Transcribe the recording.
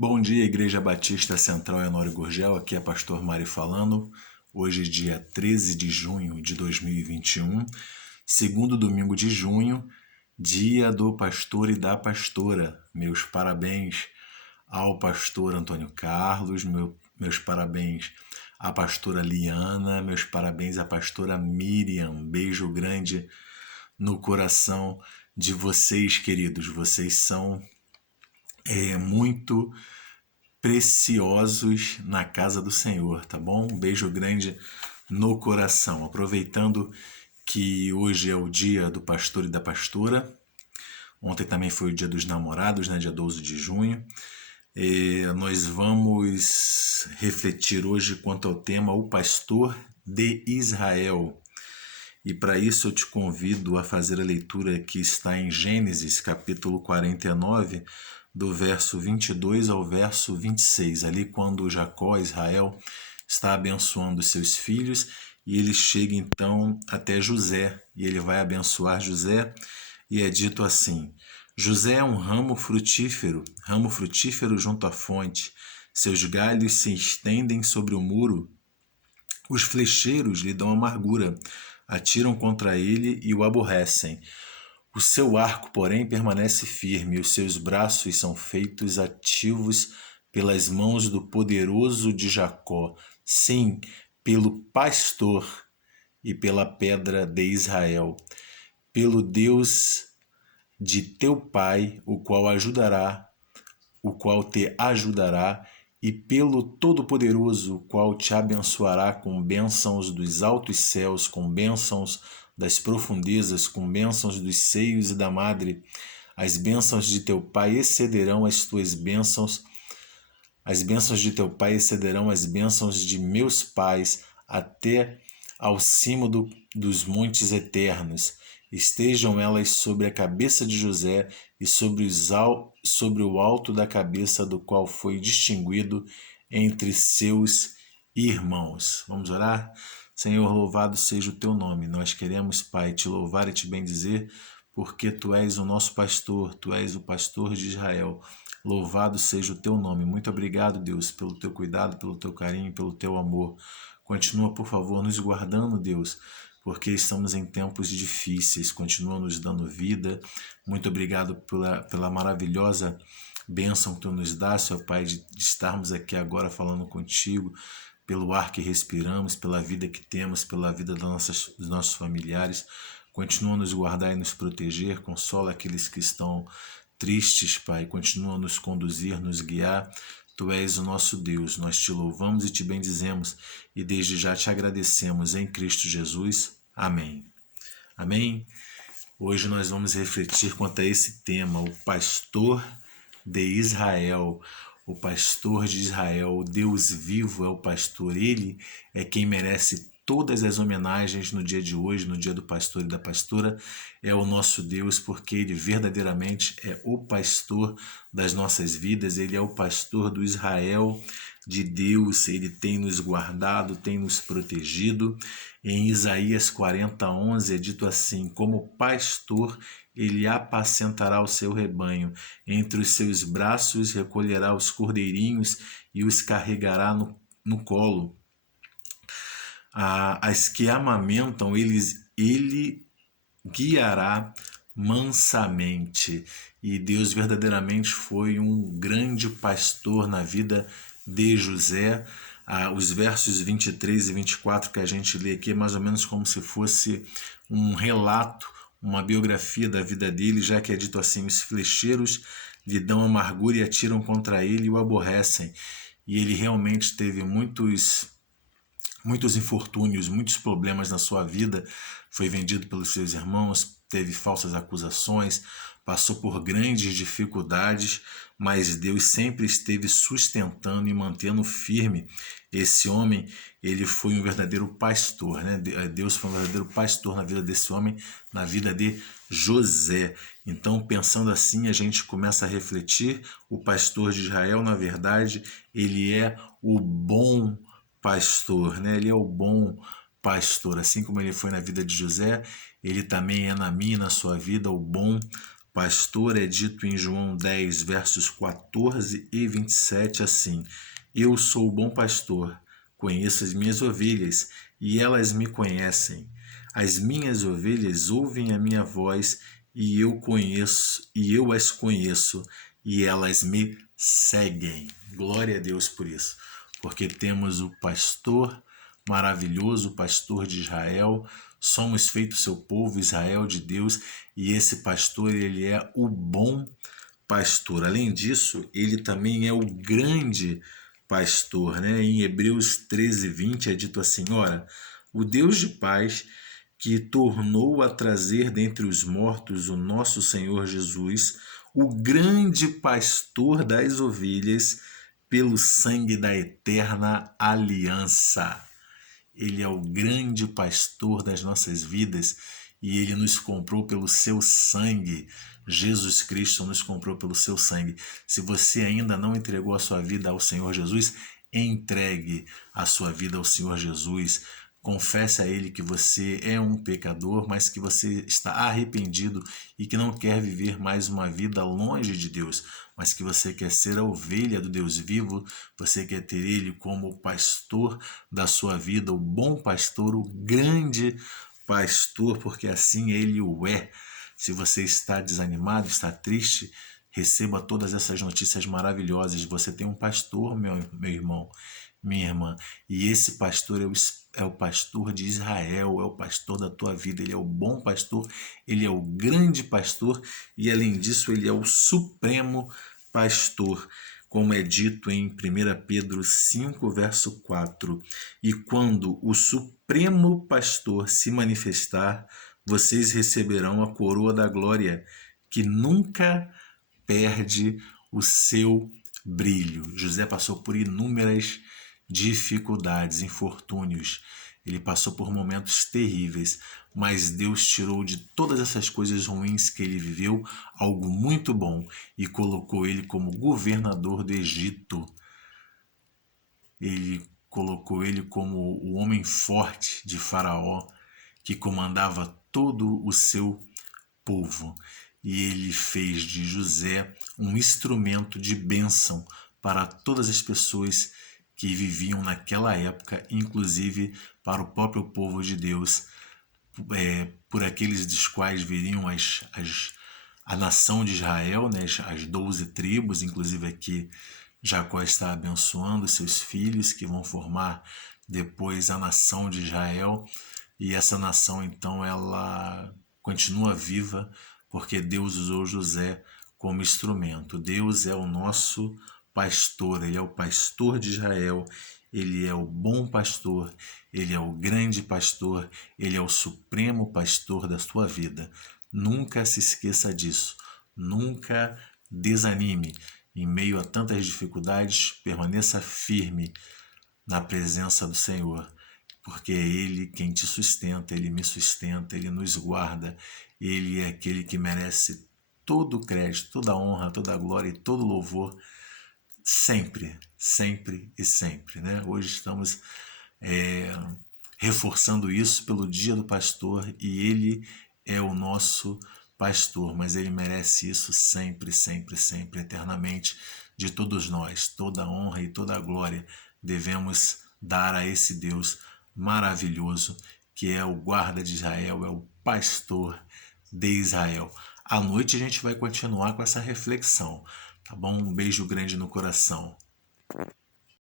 Bom dia, Igreja Batista Central Honório Gurgel, aqui é Pastor Mário falando. Hoje, dia 13 de junho de 2021, segundo domingo de junho, dia do pastor e da pastora. Meus parabéns ao pastor Antônio Carlos, meus parabéns à pastora Liana, meus parabéns à pastora Miriam. Beijo grande no coração de vocês, queridos. Vocês são muito preciosos na casa do Senhor, tá bom? Um beijo grande no coração. Aproveitando que hoje é o dia do pastor e da pastora, ontem também foi o dia dos namorados, né? Dia 12 de junho. Nós vamos refletir hoje quanto ao tema O Pastor de Israel. E para isso eu te convido a fazer a leitura que está em Gênesis, capítulo 49, do verso 22 ao verso 26. Ali quando Jacó, Israel, está abençoando seus filhos e ele chega então até José e ele vai abençoar José e é dito assim: José é um ramo frutífero junto à fonte. Seus galhos se estendem sobre o muro. Os flecheiros lhe dão amargura, atiram contra ele e o aborrecem. O seu arco, porém, permanece firme, e os seus braços são feitos ativos pelas mãos do poderoso de Jacó, sim, pelo pastor e pela pedra de Israel, pelo Deus de teu pai, o qual te ajudará, e pelo Todo-Poderoso, o qual te abençoará com bênçãos dos altos céus, com bênçãos das profundezas, com bênçãos dos seios e da madre. As bênçãos de teu pai excederão as tuas bênçãos, as bênçãos de teu pai excederão as bênçãos de meus pais, até ao cimo dos montes eternos. Estejam elas sobre a cabeça de José e sobre o alto da cabeça do qual foi distinguido entre seus irmãos. Vamos orar? Senhor, louvado seja o teu nome. Nós queremos, Pai, te louvar e te bendizer, porque tu és o nosso pastor, tu és o pastor de Israel. Louvado seja o teu nome. Muito obrigado, Deus, pelo teu cuidado, pelo teu carinho, pelo teu amor. Continua, por favor, nos guardando, Deus, porque estamos em tempos difíceis. Continua nos dando vida. Muito obrigado pela maravilhosa bênção que tu nos dá, Senhor Pai, de estarmos aqui agora falando contigo, pelo ar que respiramos, pela vida que temos, pela vida dos nossos familiares. Continua a nos guardar e nos proteger. Consola aqueles que estão tristes, Pai. Continua a nos conduzir, nos guiar. Tu és o nosso Deus, nós te louvamos e te bendizemos e desde já te agradecemos em Cristo Jesus. Amém. Amém? Hoje nós vamos refletir quanto a esse tema, o pastor de Israel. O pastor de Israel, o Deus vivo é o pastor. Ele é quem merece todas as homenagens no dia de hoje, no dia do pastor e da pastora. É o nosso Deus, porque Ele verdadeiramente é o pastor das nossas vidas. Ele é o pastor do Israel de Deus. Ele tem nos guardado, tem nos protegido. Em Isaías 40:11 é dito assim: como pastor, ele apacentará o seu rebanho. Entre os seus braços recolherá os cordeirinhos e os carregará no colo. As que amamentam, ele guiará mansamente. E Deus verdadeiramente foi um grande pastor na vida de José. Os versos 23 e 24 que a gente lê aqui é mais ou menos como se fosse um relato, uma biografia da vida dele, já que é dito assim: os flecheiros lhe dão amargura e atiram contra ele e o aborrecem. E ele realmente teve muitos infortúnios, muitos problemas na sua vida. Foi vendido pelos seus irmãos, teve falsas acusações, passou por grandes dificuldades, mas Deus sempre esteve sustentando e mantendo firme esse homem. Ele foi um verdadeiro pastor, né? Deus foi um verdadeiro pastor na vida desse homem, na vida de José. Então, pensando assim, a gente começa a refletir: o pastor de Israel, na verdade, ele é o bom pastor, né? Ele é o bom pastor. Assim como ele foi na vida de José, ele também é na minha e na sua vida o bom Pastor é dito em João 10, versos 14 e 27 assim: Eu sou o bom pastor, conheço as minhas ovelhas e elas me conhecem. As minhas ovelhas ouvem a minha voz e eu as conheço e elas me seguem. Glória a Deus por isso, porque temos o pastor maravilhoso, o pastor de Israel. Somos feitos seu povo, Israel de Deus, e esse pastor, ele é o bom pastor. Além disso, ele também é o grande pastor, né? Em Hebreus 13, 20 é dito assim: ora, o Deus de paz, que tornou a trazer dentre os mortos o nosso Senhor Jesus, o grande pastor das ovelhas, pelo sangue da eterna aliança. Ele é o grande pastor das nossas vidas e ele nos comprou pelo seu sangue. Jesus Cristo nos comprou pelo seu sangue. Se você ainda não entregou a sua vida ao Senhor Jesus, entregue a sua vida ao Senhor Jesus. Confesse a Ele que você é um pecador, mas que você está arrependido e que não quer viver mais uma vida longe de Deus, mas que você quer ser a ovelha do Deus vivo, você quer ter Ele como o pastor da sua vida, o bom pastor, o grande pastor, porque assim Ele o é. Se você está desanimado, está triste, receba todas essas notícias maravilhosas. Você tem um pastor, meu irmão, minha irmã, e esse pastor é o pastor de Israel, é o pastor da tua vida. Ele é o bom pastor, ele é o grande pastor e, além disso, ele é o supremo pastor, como é dito em 1 Pedro 5, verso 4. E quando o supremo pastor se manifestar, vocês receberão a coroa da glória, que nunca perde o seu brilho. José passou por inúmeras dificuldades, infortúnios. Ele passou por momentos terríveis, mas Deus tirou de todas essas coisas ruins que ele viveu algo muito bom e colocou ele como governador do Egito. Ele colocou ele como o homem forte de Faraó, que comandava todo o seu povo. E ele fez de José um instrumento de bênção para todas as pessoas que viviam naquela época, inclusive para o próprio povo de Deus, por aqueles dos quais viriam a nação de Israel, né, as 12 tribos, inclusive aqui Jacó está abençoando seus filhos que vão formar depois a nação de Israel, e essa nação então ela continua viva porque Deus usou José como instrumento. Deus é o nosso pastor, ele é o pastor de Israel, ele é o bom pastor, ele é o grande pastor, ele é o supremo pastor da sua vida. Nunca se esqueça disso, nunca desanime. Em meio a tantas dificuldades, permaneça firme na presença do Senhor, porque é Ele quem te sustenta, Ele me sustenta, Ele nos guarda, Ele é aquele que merece todo o crédito, toda a honra, toda a glória e todo o louvor, sempre, sempre e sempre. Né? Hoje estamos reforçando isso pelo Dia do Pastor e Ele é o nosso pastor, mas Ele merece isso sempre, sempre, sempre, eternamente, de todos nós. Toda a honra e toda a glória devemos dar a esse Deus maravilhoso, que é o guarda de Israel, é o pastor de Israel. À noite a gente vai continuar com essa reflexão, tá bom? Um beijo grande no coração.